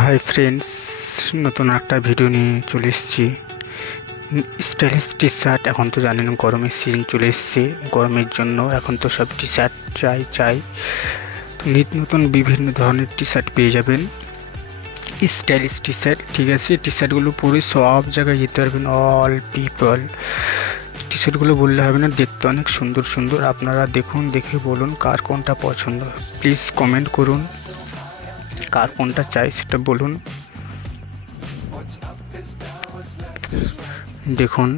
Hi friends, নতুন একটা video নিয়ে চলে এসেছি। Stylish T shirt. এখন তো জানেন গরমের সিজন চলে এসছে। গরমের জন্য এখন তো সব টি শার্ট চাই। নিত্য নতুন বিভিন্ন ধরনের টি শার্ট পেয়ে যাবেন, স্টাইলিশ টি শার্ট। ঠিক আছে, টি শার্টগুলো পরে সব জায়গায় যেতে পারবেন, অল পিপল। টি শার্টগুলো বললে হবে না, দেখতে অনেক সুন্দর সুন্দর। আপনারা দেখুন, দেখে বলুন কার কোনটা পছন্দ। প্লিজ কমেন্ট করুন, কার কোনটা চাই সেটা বলুন। দেখুন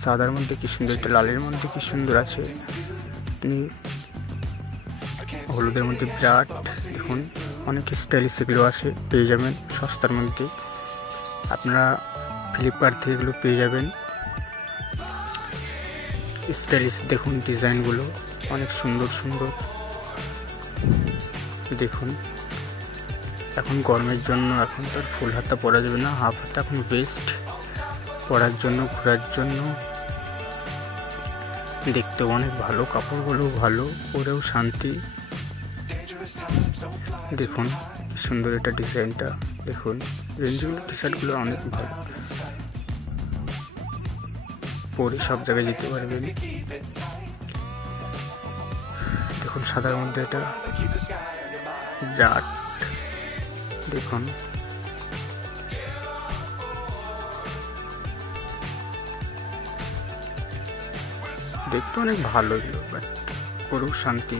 সাদার মধ্যে কি সুন্দর, একটা লালের মধ্যে কি সুন্দর আছে, আপনি হলুদের মধ্যে বিরাট। দেখুন অনেক স্টাইলিশ এগুলো আছে, পেয়ে যাবেন সস্তার মধ্যে। আপনারা ফ্লিপকার্ট থেকে এগুলো পেয়ে যাবেন স্টাইলিশ। দেখুন ডিজাইনগুলো অনেক সুন্দর সুন্দর। দেখুন এখন গরমের জন্য এখন তো আর ফুল হাতা পরা যাবে না, হাফ হাতা এখন বেস্ট পরার জন্য, ঘোরার জন্য। দেখতেও অনেক ভালো, কাপড়গুলো ভালো, পরেও শান্তি। দেখুন সুন্দর এটা ডিজাইনটা। দেখুন রেঞ্জগুলো টি শার্টগুলো অনেক ভালো, পরে সব জায়গায় যেতে পারবেন। দেখুন সাদার মধ্যে এটা বিরাট। দেখুন দেখতে অনেক ভালো এগুলো, বাট পরেও শান্তি।